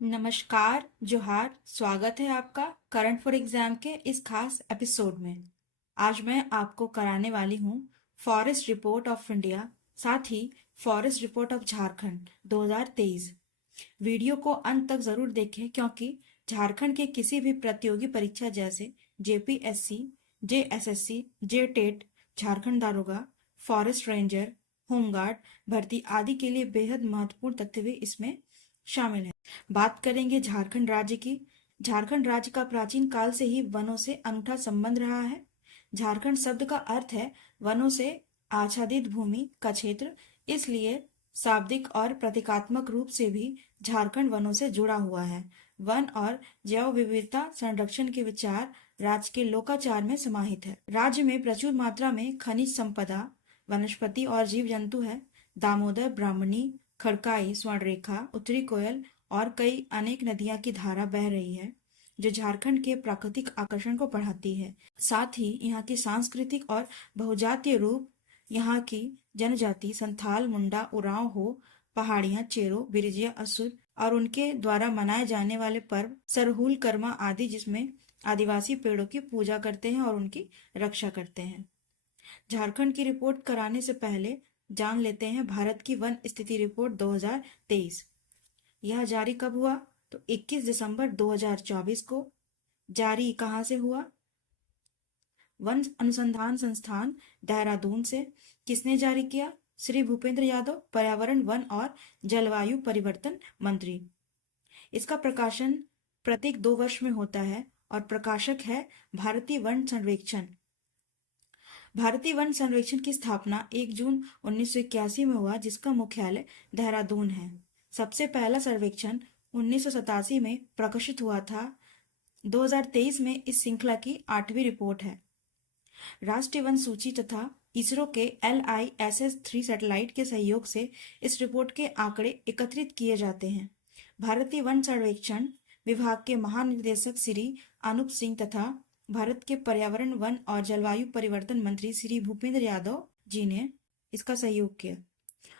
नमस्कार, जोहार, स्वागत है आपका करंट फॉर एग्जाम के इस खास एपिसोड में। आज मैं आपको कराने वाली हूँ फॉरेस्ट रिपोर्ट ऑफ इंडिया, साथ ही forest report of Jharkhand 2023। Video को अंत तक जरूर देखें क्योंकि झारखंड के किसी भी प्रतियोगी परीक्षा जैसे जेपीएससी, जेएसएससी, जेटेट, झारखंड दारोगा, फॉरेस्ट रेंजर, होमगार्ड भर्ती आदि के लिए बेहद महत्वपूर्ण तथ्य भी इसमें शामिल है। बात करेंगे झारखंड राज्य की। झारखंड राज्य का प्राचीन काल से ही वनों से अनूठा संबंध रहा है। झारखंड शब्द का अर्थ है वनों से आच्छादित भूमि का क्षेत्र, इसलिए शाब्दिक और प्रतीकात्मक रूप से भी झारखंड वनों से जुड़ा हुआ है। वन और जैव विविधता संरक्षण के विचार राज्य के लोकाचार में समाहित है। राज्य में प्रचुर मात्रा में खनिज संपदा, वनस्पति और जीव जंतु है। दामोदर, ब्राह्मणी, खड़काई, स्वर्णरेखा, उत्तरी कोयल और कई अनेक नदियां की धारा बह रही है जो झारखंड के प्राकृतिक आकर्षण को बढ़ाती है। साथ ही यहाँ की सांस्कृतिक और बहुजातीय रूप, यहाँ की जनजाति संथाल, मुंडा, उरांव हो, पहाड़ियाँ, चेरो, बिरजिया, असुर और उनके द्वारा मनाए जाने वाले पर्व सरहुल, कर्मा आदि, जिसमें आदिवासी पेड़ों की पूजा करते हैं और उनकी रक्षा करते हैं। झारखंड की रिपोर्ट कराने से पहले जान लेते हैं भारत की वन स्थिति रिपोर्ट 2023। यह जारी कब हुआ? तो 21 दिसंबर 2024 को। जारी कहाँ से हुआ? वन अनुसंधान संस्थान देहरादून से। किसने जारी किया? श्री भूपेंद्र यादव, पर्यावरण, वन और जलवायु परिवर्तन मंत्री। इसका प्रकाशन प्रत्येक 2 वर्ष में होता है और प्रकाशक है भारतीय वन सर्वेक्षण। भारतीय वन सर्वेक्षण की स्थापना 1 जून 1981 में हुआ, जिसका मुख्यालय देहरादून है। सबसे पहला सर्वेक्षण 1987 में प्रकाशित हुआ था। 2023 में इस श्रृंखला की 8वीं रिपोर्ट है। राष्ट्रीय वन सूची तथा इसरो के LISS-3 सैटेलाइट के सहयोग से इस रिपोर्ट के आंकड़े एकत्रित किए जाते हैं। भारतीय वन सर्वेक्षण विभाग के महानिदेशक श्री अनूप सिंह तथा भारत के पर्यावरण, वन और जलवायु परिवर्तन मंत्री श्री भूपेंद्र यादव जी ने इसका सहयोग किया।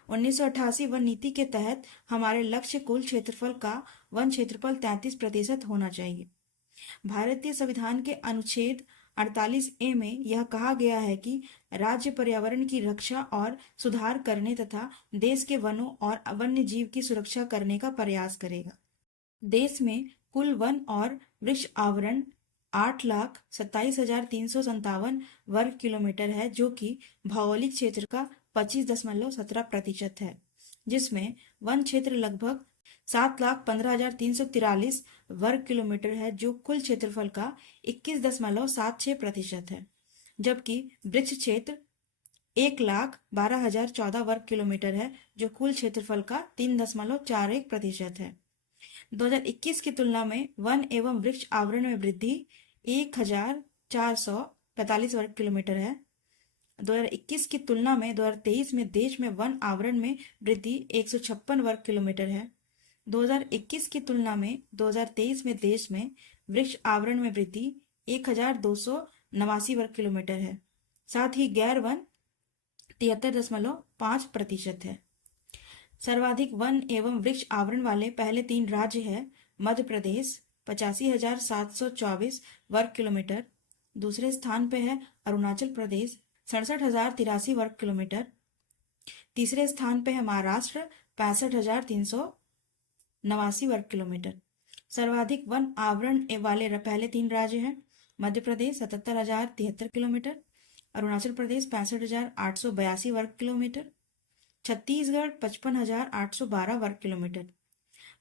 1988 वन नीति के तहत हमारे लक्ष्य कुल क्षेत्रफल का वन क्षेत्रफल 33% होना चाहिए। भारतीय संविधान के अनुच्छेद 48A में यह कहा गया है कि राज्य पर्यावरण की रक्षा और सुधार करने तथा देश के वनों और वन्य जीव की सुरक्षा करने का प्रयास करेगा। देश में कुल वन और वृक्ष आवरण 8,27,357 वर्ग किलोमीटर है, जो कि भौगोलिक क्षेत्र का 25.17% है, जिसमें वन क्षेत्र लगभग 7,15,343 वर्ग किलोमीटर है, जो कुल क्षेत्रफल का 21.76% है, जबकि वृक्ष क्षेत्र 1,12,014 वर्ग किलोमीटर है, जो कुल क्षेत्रफल का 3.41% है। 2021 की तुलना में वन एवं वृक्ष आवरण में वृद्धि 1,445 वर्ग किलोमीटर है। 2021 की तुलना में 2023 में देश में वन आवरण में वृद्धि 156 वर्ग किलोमीटर है। 2021 की तुलना में 2023 में देश में वृक्ष आवरण में वृद्धि 1,289 वर्ग किलोमीटर है। साथ ही गैर वन 73.5% है। सर्वाधिक वन एवं वृक्ष आवरण वाले पहले 3 राज्य हैं मध्य प्रदेश 85,724 वर्ग किलोमीटर, दूसरे स्थान पे है अरुणाचल प्रदेश 67,083 वर्ग किलोमीटर, तीसरे स्थान पे है महाराष्ट्र 65,389 वर्ग किलोमीटर। सर्वाधिक वन आवरण वाले पहले 3 राज्य हैं मध्य प्रदेश 77,073 किलोमीटर, अरुणाचल प्रदेश 65,882 वर्ग किलोमीटर, छत्तीसगढ़ 55,812 वर्ग किलोमीटर।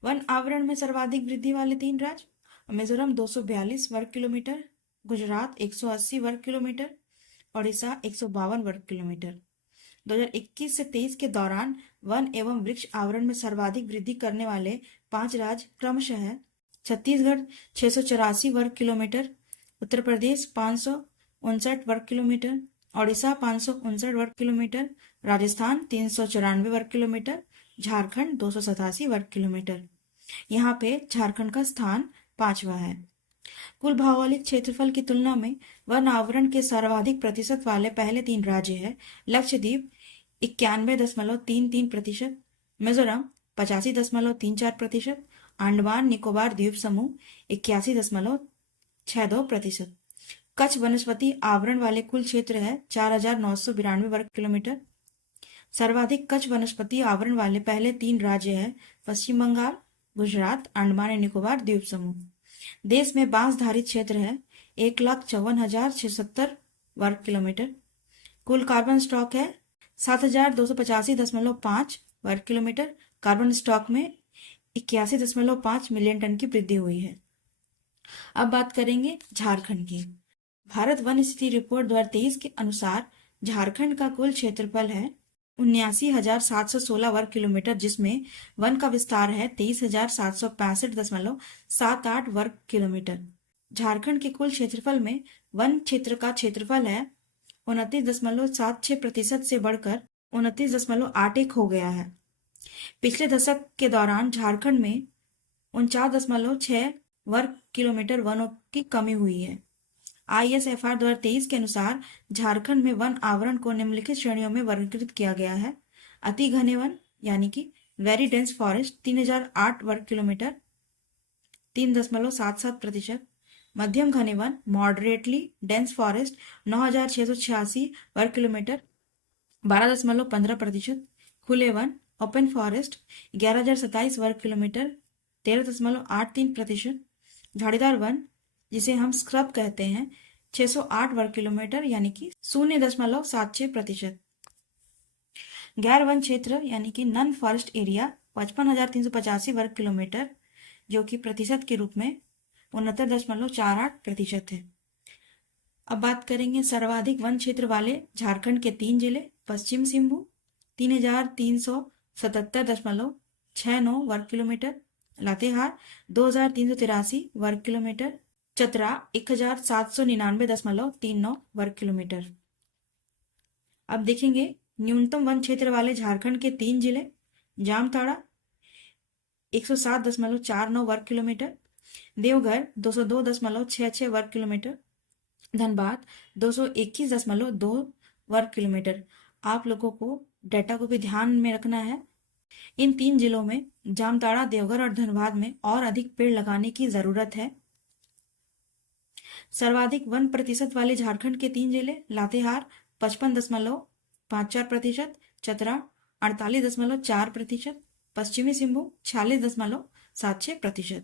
वन आवरण में सर्वाधिक वृद्धि वाले 3 राज्य मिजोरम 242 वर्ग किलोमीटर, गुजरात 180 वर्ग किलोमीटर, ओडिशा 152 वर्ग किलोमीटर। 2021 से 23 के दौरान वन एवं वृक्ष आवरण में सर्वाधिक वृद्धि करने वाले 5 राज्य क्रमशः है छत्तीसगढ़ 684 वर्ग किलोमीटर, उत्तर प्रदेश 559 वर्ग किलोमीटर, ओडिशा 559 वर्ग किलोमीटर, राजस्थान 394 वर्ग किलोमीटर, झारखंड 287 वर्ग किलोमीटर। यहाँ पे झारखंड का स्थान 5वां है। कुल भौगोलिक क्षेत्रफल की तुलना में वन आवरण के सर्वाधिक प्रतिशत वाले पहले 3 राज्य है लक्षद्वीप 91.33%, मिजोरम 85.34%, अंडमान निकोबार द्वीप समूह 81.62%। कच्छ वनस्पति आवरण वाले कुल क्षेत्र है 4,992 वर्ग किलोमीटर। सर्वाधिक कच्छ वनस्पति आवरण वाले पहले 3 राज्य है पश्चिम बंगाल, गुजरात, अंडमान एंड निकोबार द्वीप समूह। देश में बांस धारित क्षेत्र है 1,54,670 वर्ग किलोमीटर। कुल कार्बन स्टॉक है 7,285.5 वर्ग किलोमीटर। कार्बन स्टॉक में 81.5 मिलियन टन की वृद्धि हुई है। अब बात करेंगे झारखंड की। भारत वन स्थिति रिपोर्ट 2023 के अनुसार झारखंड का कुल क्षेत्रफल है 79,716 वर्ग किलोमीटर, जिसमें वन का विस्तार है 23,765.78 वर्ग किलोमीटर। झारखंड के कुल क्षेत्रफल में वन क्षेत्र का क्षेत्रफल है 29.76% से बढ़कर 29.81 हो गया है। पिछले दशक के दौरान झारखंड में 49.6 वर्ग किलोमीटर वनों की कमी हुई है। ISFR 2023 के अनुसार झारखंड में वन आवरण को निम्नलिखित श्रेणियों में वर्गीकृत किया गया है। अति घने वन यानी कि वेरी डेंस फॉरेस्ट 3008 वर्ग किलोमीटर 3.77%। मध्यम घने वन मॉडरेटली डेंस फॉरेस्ट 9,686 वर्ग किलोमीटर 12.15%। खुले वन ओपन फॉरेस्ट 11,027 वर्ग किलोमीटर 13.83%। झाड़ीदार वन जिसे हम स्क्रब कहते हैं 608 वर्ग किलोमीटर यानी कि 0.76%। गैर वन क्षेत्र यानी कि नॉन फॉरेस्ट एरिया 55,385 वर्ग किलोमीटर जो कि प्रतिशत के रूप में 69.48% है। अब बात करेंगे सर्वाधिक वन क्षेत्र वाले झारखंड के 3 जिले। पश्चिम सिंहभूम 3,377.69 वर्ग किलोमीटर। लातेहार 2,383 वर्ग किलोमीटर। चतरा 1,799.39 वर्ग किलोमीटर। अब देखेंगे न्यूनतम वन क्षेत्र वाले झारखंड के 3 जिले। जामताड़ा 107.49 वर्ग किलोमीटर। देवघर 202.66 वर्ग किलोमीटर। धनबाद 221.2 वर्ग किलोमीटर। आप लोगों को डेटा को भी ध्यान में रखना है। इन 3 जिलों में जामताड़ा, देवघर और धनबाद में और अधिक पेड़ लगाने की जरूरत है। सर्वाधिक वन प्रतिशत वाले झारखंड के 3 जिले। लातेहार 55.54%। चतरा 48.4%। पश्चिमी सिंहभूम 46.76%।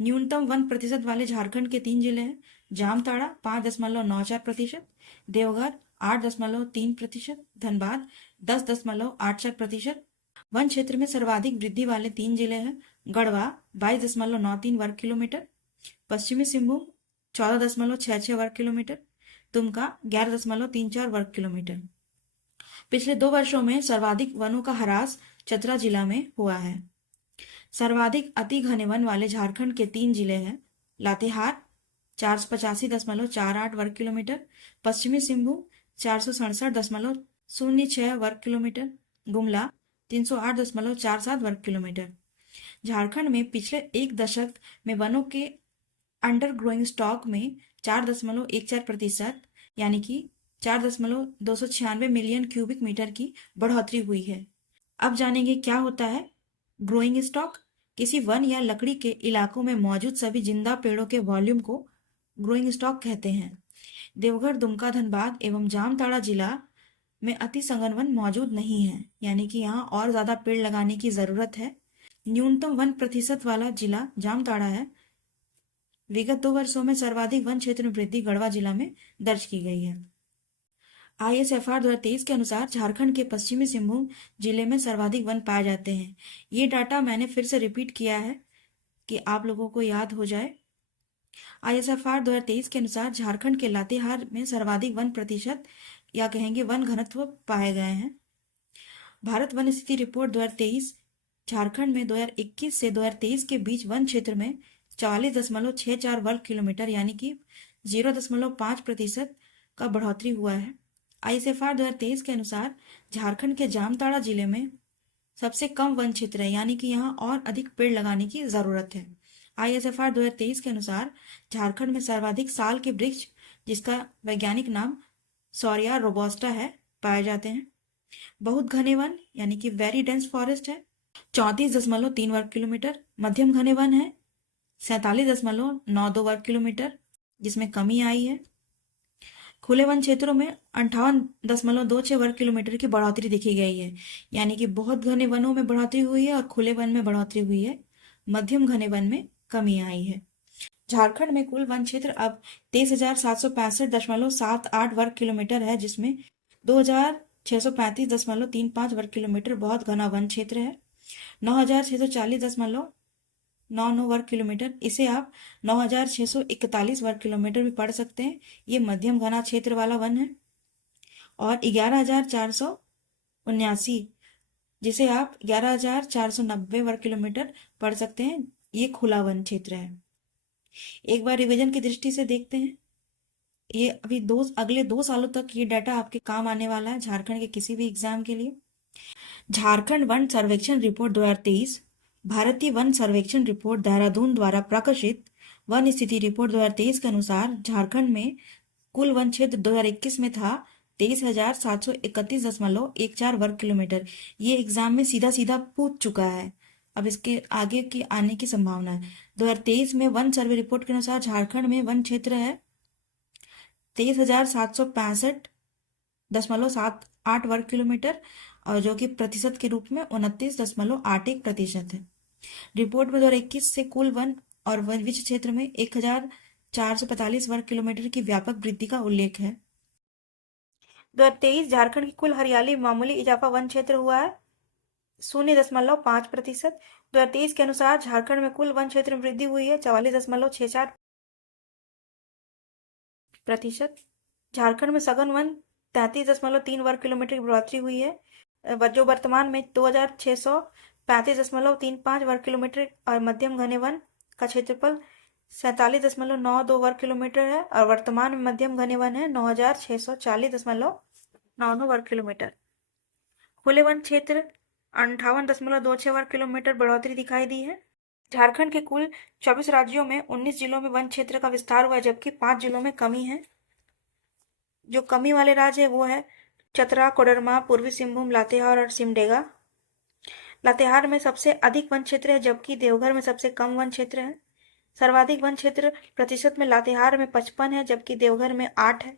न्यूनतम वन प्रतिशत वाले झारखंड के 3 जिले हैं। जामताड़ा 5.94%। देवघर 8.3%। धनबाद 10.84%। वन क्षेत्र में सर्वाधिक वृद्धि वाले 3 जिले हैं। गढ़वा 22.93 वर्ग किलोमीटर। पश्चिमी सिंहभूम 14.66 वर्ग किलोमीटर। दुमका 11.34 वर्ग किलोमीटर। पिछले 2 वर्षों में सर्वाधिक वनों का ह्रास चतरा जिला में हुआ है। सर्वाधिक अति घने वन वाले झारखंड के 3 जिले हैं। लातेहार 485.48 वर्ग किलोमीटर। पश्चिमी सिंहभूम 467.06 वर्ग किलोमीटर। गुमला 308.47 वर्ग किलोमीटर। झारखंड में पिछले 1 दशक में वनों के अंडर ग्रोइंग स्टॉक में 4.14% यानी कि 4.296 मिलियन क्यूबिक मीटर की बढ़ोतरी हुई है। अब जानेंगे क्या होता है ग्रोइंग स्टॉक। किसी वन या लकड़ी के इलाकों में मौजूद सभी जिंदा पेड़ों के वॉल्यूम को ग्रोइंग स्टॉक कहते हैं। देवघर, दुमका, धनबाद एवं जामताड़ा जिला में अति सघन वन मौजूद नहीं है, यानी कि यहाँ और ज्यादा पेड़ लगाने की जरूरत है। न्यूनतम वन प्रतिशत वाला जिला जामताड़ा है। विगत 2 वर्षों में सर्वाधिक वन क्षेत्र में वृद्धि गढ़वा जिला में दर्ज की गई है। ISFR 2023 के अनुसार झारखंड के पश्चिमी सिंहभूम जिले में सर्वाधिक वन पाए जाते हैं। ये डाटा मैंने फिर से रिपीट किया है कि आप लोगों को याद हो जाए। ISFR 2023 के अनुसार झारखंड के लातेहार में सर्वाधिक वन प्रतिशत या कहेंगे वन घनत्व पाए गए हैं। भारत वन स्थिति रिपोर्ट 2023 झारखंड में 2021 से 2023 के बीच वन क्षेत्र में 44.64 वर्ग किलोमीटर यानी कि 0.5% का बढ़ोतरी हुआ है। ISFR 2023 के अनुसार झारखंड के जामताड़ा जिले में सबसे कम वन क्षेत्र है, यानी कि यहाँ और अधिक पेड़ लगाने की जरूरत है। ISFR 2023 के अनुसार झारखंड में सर्वाधिक साल के वृक्ष, जिसका वैज्ञानिक नाम सौरिया रोबोस्टा है, पाए जाते हैं। बहुत घने वन यानी कि वेरी डेंस फॉरेस्ट है। 34.3 वर्ग किलोमीटर। मध्यम घने वन है 47.92 वर्ग किलोमीटर, जिसमें कमी आई है। खुले वन क्षेत्रों में 58.26 वर्ग किलोमीटर की बढ़ोतरी देखी गई है, यानी कि बहुत घने वनों में बढ़ोतरी हुई है और खुले वन में बढ़ोतरी हुई है। मध्यम घने वन में कमी आई है। झारखंड में कुल वन क्षेत्र अब 23,765.78 वर्ग किलोमीटर है, जिसमें 2,635.35 वर्ग किलोमीटर बहुत घना वन क्षेत्र है। 9,640.99 वर्ग किलोमीटर, इसे आप 9,641 वर्ग किलोमीटर भी पढ़ सकते हैं, ये मध्यम घना क्षेत्र वाला वन है। और 11,479, जिसे आप 11,490 वर्ग किलोमीटर पढ़ सकते हैं, ये खुला वन क्षेत्र है। एक बार रिवीजन की दृष्टि से देखते हैं, ये अभी अगले 2 सालों तक ये डाटा आपके काम आने वाला है झारखंड के किसी भी एग्जाम के लिए। झारखंड वन सर्वेक्षण रिपोर्ट 2023, भारतीय वन सर्वेक्षण रिपोर्ट देहरादून द्वारा प्रकाशित वन स्थिति रिपोर्ट 2023 के अनुसार झारखंड में कुल वन क्षेत्र 2021 में था 23,731.14 वर्ग किलोमीटर। ये एग्जाम में सीधा सीधा पूछ चुका है, अब इसके आगे की आने की संभावना है। 2023 में वन सर्वे रिपोर्ट के अनुसार झारखंड में वन क्षेत्र है 23,765.78 वर्ग किलोमीटर, और जो कि प्रतिशत के रूप में 29.81% है। रिपोर्ट में 2021 से कुल वन और वन विच क्षेत्र में 1,445 वर्ग किलोमीटर की व्यापक वृद्धि का उल्लेख है। 2023 झारखंड की कुल हरियाली मामूली इजाफा वन क्षेत्र हुआ है 0.5%। 2023 के अनुसार झारखंड में कुल वन क्षेत्र में वृद्धि हुई है 44.64%। झारखंड में सघन वन 33.3 वर्ग किलोमीटर की बढ़ोतरी हुई है, जो वर्तमान में 2,635.35 वर्ग किलोमीटर, और मध्यम घने वन का क्षेत्रफल 47.92 वर्ग किलोमीटर है, और वर्तमान में मध्यम घने वन है 9,640.99 वर्ग किलोमीटर। खुले वन क्षेत्र 58.26 वर्ग किलोमीटर बढ़ोतरी दिखाई दी है। झारखंड के कुल 24 राज्यों में 19 जिलों में वन क्षेत्र का विस्तार हुआ है, जबकि 5 जिलों में कमी है। जो कमी वाले राज्य है वो है चतरा, कोडरमा, पूर्वी सिंहभूम, लातेहार और सिमडेगा। लातेहार में सबसे अधिक वन क्षेत्र है, जबकि देवघर में सबसे कम वन क्षेत्र है। सर्वाधिक वन क्षेत्र प्रतिशत में लातेहार में 55 है, जबकि देवघर में 8 है।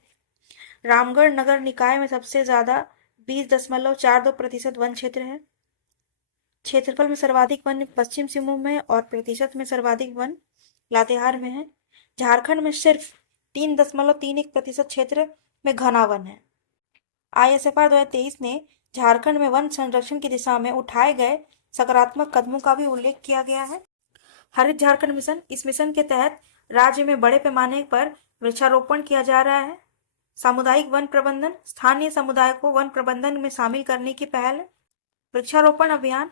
रामगढ़ नगर निकाय में सबसे ज्यादा 20.42% वन क्षेत्र है। क्षेत्रफल में सर्वाधिक वन पश्चिम सिंहभूम में और प्रतिशत में सर्वाधिक वन लातेहार में है। झारखंड में सिर्फ 3.31% क्षेत्र में घना वन है। ISFR 2023 ने झारखंड में वन संरक्षण की दिशा में उठाए गए सकारात्मक कदमों का भी उल्लेख किया गया है। हरित झारखंड मिशन, इस मिशन के तहत राज्य में बड़े पैमाने पर वृक्षारोपण किया जा रहा है। सामुदायिक वन प्रबंधन, स्थानीय समुदाय को वन प्रबंधन में शामिल करने की पहल। वृक्षारोपण अभियान,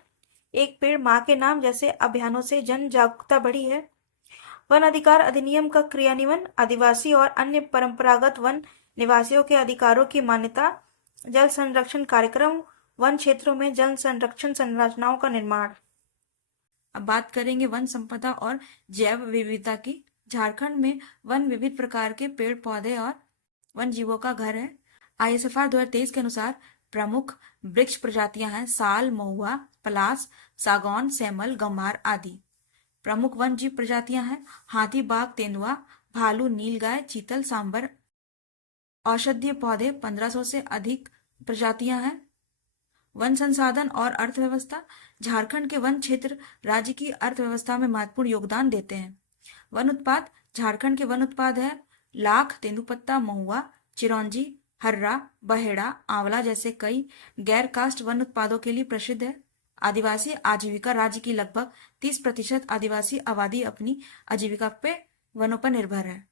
एक पेड़ मां के नाम जैसे अभियानों से जन जागरूकता बढ़ी है। वन अधिकार अधिनियम का क्रियान्वयन, आदिवासी और अन्य परंपरागत वन निवासियों के अधिकारों की मान्यता। जल संरक्षण कार्यक्रम, वन क्षेत्रों में जल संरक्षण संरचनाओं का निर्माण। अब बात करेंगे वन संपदा और जैव विविधता की। झारखंड में वन विविध प्रकार के पेड़ पौधे और वन जीवों का घर है। ISFR 2023 के अनुसार प्रमुख वृक्ष प्रजातियां हैं साल, महुआ, पलास, सागौन, सैमल, गम्हार आदि। प्रमुख वन जीव प्रजातियां हैं हाथी, बाघ, तेंदुआ, भालू, नीलगाय, चीतल, सांबर। औषधीय पौधे 1500 से अधिक प्रजातियां हैं। वन संसाधन और अर्थव्यवस्था, झारखंड के वन क्षेत्र राज्य की अर्थव्यवस्था में महत्वपूर्ण योगदान देते हैं। वन उत्पाद, झारखंड के वन उत्पाद है लाख, तेंदुपत्ता, महुआ, चिरौंजी, हर्रा, बहेड़ा, आंवला जैसे कई गैर कास्ट वन उत्पादों के लिए प्रसिद्ध है। आदिवासी आजीविका, राज्य की लगभग 30% आदिवासी आबादी अपनी आजीविका पे वनों पर निर्भर है।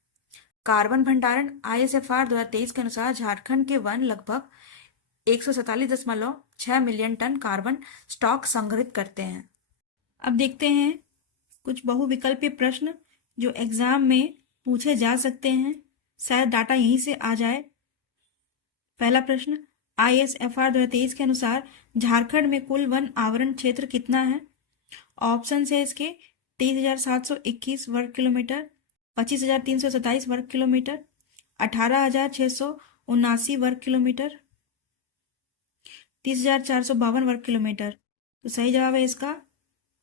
कार्बन भंडारण, ISFR 2023 के अनुसार झारखंड के वन लगभग 147.6 मिलियन टन कार्बन स्टॉक संग्रहित करते हैं। अब देखते हैं कुछ बहुविकल्पीय प्रश्न जो एग्जाम में पूछे जा सकते हैं, शायद डाटा यहीं से आ जाए। पहला प्रश्न, ISFR 2023 के अनुसार झारखंड में कुल वन आवरण क्षेत्र कितना है? ऑप्शन है इसके 23,721 वर्ग किलोमीटर, 25,327 वर्ग किलोमीटर, 18,679 वर्ग किलोमीटर, 30,452 वर्ग किलोमीटर। तो सही जवाब है इसका,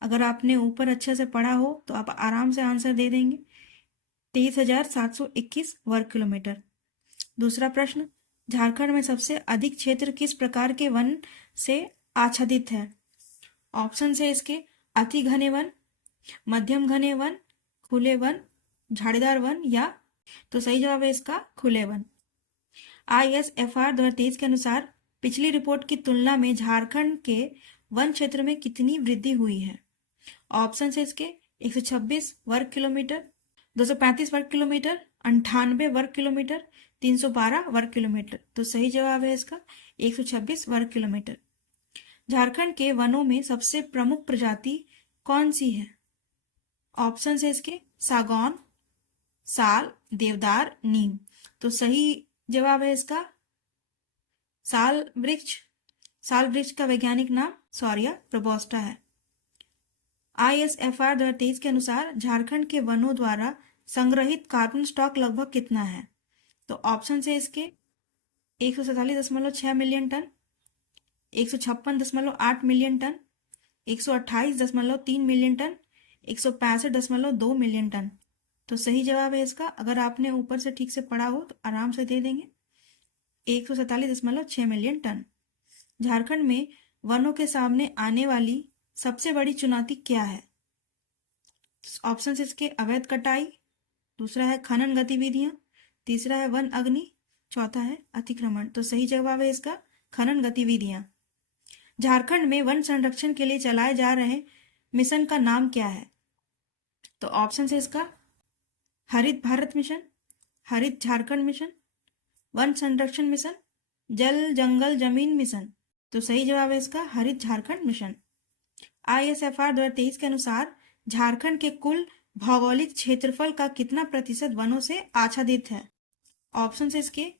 अगर आपने ऊपर अच्छे से पढ़ा हो तो आप आराम से आंसर दे देंगे, 23,721 वर्ग किलोमीटर। दूसरा प्रश्न, झारखंड में सबसे अधिक क्षेत्र किस प्रकार के वन से आच्छादित है? ऑप्शन है इसके अति घने वन, मध्यम घने वन, खुले वन, झाड़ीदार वन या, तो सही जवाब है इसका खुले वन। ISFR 2023 के अनुसार पिछली रिपोर्ट की तुलना में झारखंड के वन क्षेत्र में कितनी वृद्धि हुई है? ऑप्शन है इसके 126 वर्ग किलोमीटर, 235 वर्ग किलोमीटर, 98 वर्ग किलोमीटर, 312 वर्ग किलोमीटर। तो सही जवाब है इसका 126 वर्ग किलोमीटर। झारखंड के वनों में सबसे प्रमुख प्रजाति कौन सी है? ऑप्शन है इसके सागौन, साल, देवदार, नीम। तो सही जवाब है इसका साल वृक्ष। साल वृक्ष का वैज्ञानिक नाम सौरिया प्रोबोस्टा है। ISFR 2023 के अनुसार झारखंड के वनों द्वारा संग्रहित कार्बन स्टॉक लगभग कितना है? तो ऑप्शन है इसके 147.6 million ton, 156.8 million ton, 128.3 million ton, 165.2 million ton. तो सही जवाब है इसका, अगर आपने ऊपर से ठीक से पढ़ा हो तो आराम से दे देंगे, 147.6 मिलियन टन। झारखंड में वनों के सामने आने वाली सबसे बड़ी चुनौती क्या है? ऑप्शन इसके अवैध कटाई, दूसरा है खनन गतिविधियां, तीसरा है वन अग्नि, चौथा है अतिक्रमण। तो सही जवाब है इसका खनन गतिविधियां। झारखंड में वन संरक्षण के लिए चलाए जा रहे मिशन का नाम क्या है? तो ऑप्शन है इसका हरित भारत मिशन, हरित झारखंड मिशन, वन संरक्षण मिशन, जल जंगल जमीन मिशन। तो सही जवाब है इसका हरित झारखंड मिशन। ISFR 2023 के अनुसार झारखंड के कुल भौगोलिक क्षेत्रफल का कितना प्रतिशत वनों से आच्छादित है? ऑप्शन है इसके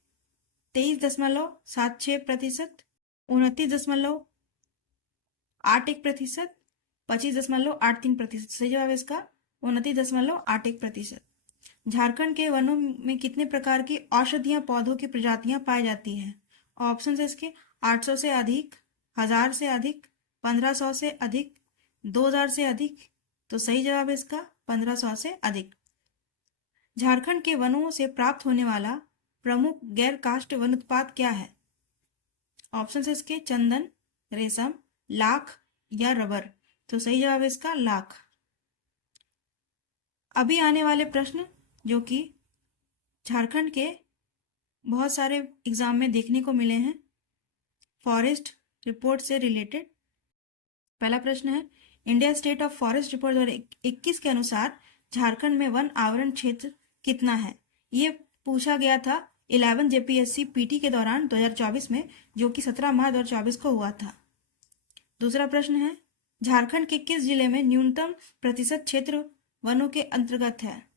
23.76%, 29.81%, 25.83%। सही जवाब है इसका 29.81%। झारखंड के वनों में कितने प्रकार की औषधीय पौधों की प्रजातियां पाई जाती हैं? ऑप्शन है इसके 800 से अधिक, 1000 से अधिक, 1500 से अधिक, 2000 से अधिक। तो सही जवाब है इसका 1500 से अधिक। झारखंड के वनों से प्राप्त होने वाला प्रमुख गैर काष्ठ वन उत्पाद क्या है? ऑप्शन है इसके चंदन, रेशम, लाख या रबर। तो सही जवाब है इसका लाख। अभी आने वाले प्रश्न जो कि झारखंड के बहुत सारे एग्जाम में देखने को मिले हैं, फॉरेस्ट रिपोर्ट से रिलेटेड। पहला प्रश्न है, India state of forest report 2021 के अनुसार झारखंड में वन आवरण क्षेत्र कितना है? ये पूछा गया था 11 JPSC PT के दौरान 2024 में, जो कि 17 मार्च 2024 को हुआ था। दूसरा प्रश्न है, झारखंड के किस जिले में न्यूनतम प्रतिशत क्षेत्र वनों के अंतर्गत है?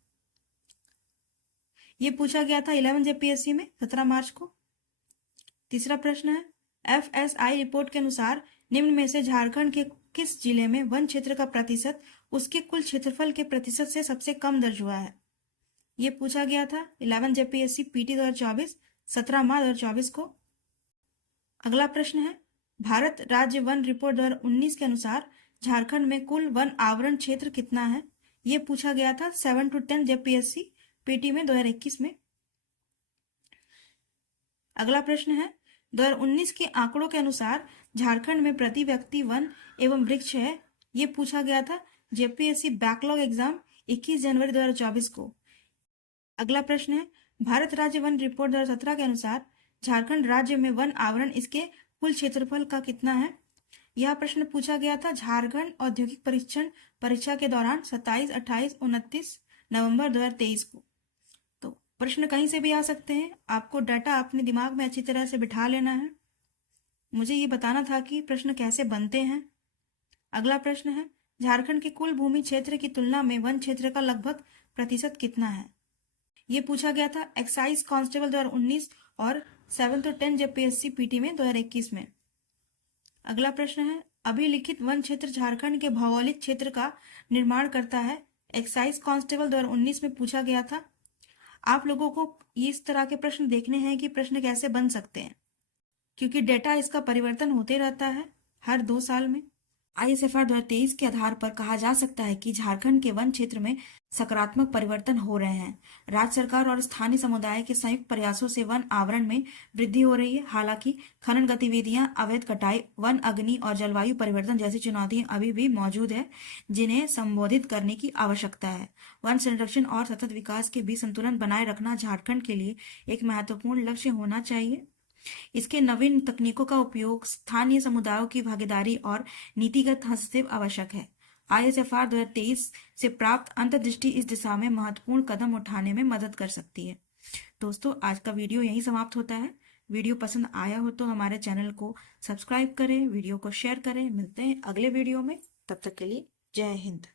ये पूछा गया था 11 JPSC में 17 मार्च को। तीसरा प्रश्न है, FSI रिपोर्ट के अनुसार निम्न में से झारखंड के किस जिले में वन क्षेत्र का प्रतिशत उसके कुल क्षेत्रफल के प्रतिशत से सबसे कम दर्ज हुआ है? ये पूछा गया था 11 JPSC PT 2024 17 मार्च 2024 को। अगला प्रश्न है, भारत राज्य वन रिपोर्ट 2019 के अनुसार झारखंड में कुल वन आवरण क्षेत्र कितना है? ये पूछा गया था 7 to 10 JPSC PT में 2021 में। अगला प्रश्न है, 2019 के आंकड़ों के अनुसार झारखंड में प्रति व्यक्ति वन एवं वृक्ष है। ये पूछा गया था JPSC बैकलॉग एग्जाम 21 जनवरी 2024 को। अगला प्रश्न है, भारत राज्य वन रिपोर्ट 2017 के अनुसार झारखंड राज्य में वन आवरण इसके कुल क्षेत्रफल का कितना है? यह प्रश्न पूछा गया था झारखंड औद्योगिक परीक्षण परीक्षा के दौरान 27, 28, 29 नवंबर 2023 को। तो प्रश्न कहीं से भी आ सकते हैं, आपको डाटा अपने दिमाग में अच्छी तरह से बिठा लेना है। मुझे ये बताना था कि प्रश्न कैसे बनते हैं। अगला प्रश्न है, झारखंड के कुल भूमि क्षेत्र की तुलना में वन क्षेत्र का लगभग प्रतिशत कितना है? ये पूछा गया था एक्साइज कांस्टेबल 2019 और 7 to 10 JPSC PT में 2021 में। अगला प्रश्न है, अभिलिखित वन क्षेत्र झारखंड के भौगोलिक क्षेत्र का निर्माण करता है। एक्साइज कांस्टेबल 2019 में पूछा गया था। आप लोगों को इस तरह के प्रश्न देखने हैं कि प्रश्न कैसे बन सकते हैं, क्योंकि डेटा इसका परिवर्तन होते रहता है हर 2 साल में। ISFR 2023 के आधार पर कहा जा सकता है कि झारखंड के वन क्षेत्र में सकारात्मक परिवर्तन हो रहे हैं। राज्य सरकार और स्थानीय समुदाय के संयुक्त प्रयासों से वन आवरण में वृद्धि हो रही है। हालांकि खनन गतिविधियां, अवैध कटाई, वन अग्नि और जलवायु परिवर्तन जैसी चुनौतियां अभी भी मौजूद है, जिन्हें संबोधित करने की आवश्यकता है। वन संरक्षण और सतत विकास के बीच संतुलन बनाए रखना झारखंड के लिए एक महत्वपूर्ण लक्ष्य होना चाहिए। इसके नवीन तकनीकों का उपयोग, स्थानीय समुदायों की भागीदारी और नीतिगत हस्तक्षेप आवश्यक है। ISFR 2023 से प्राप्त अंतर्दृष्टि इस दिशा में महत्वपूर्ण कदम उठाने में मदद कर सकती है। दोस्तों, आज का वीडियो यहीं समाप्त होता है। वीडियो पसंद आया हो तो हमारे चैनल को सब्सक्राइब करें, वीडियो को शेयर करें। मिलते हैं अगले वीडियो में, तब तक के लिए जय हिंद।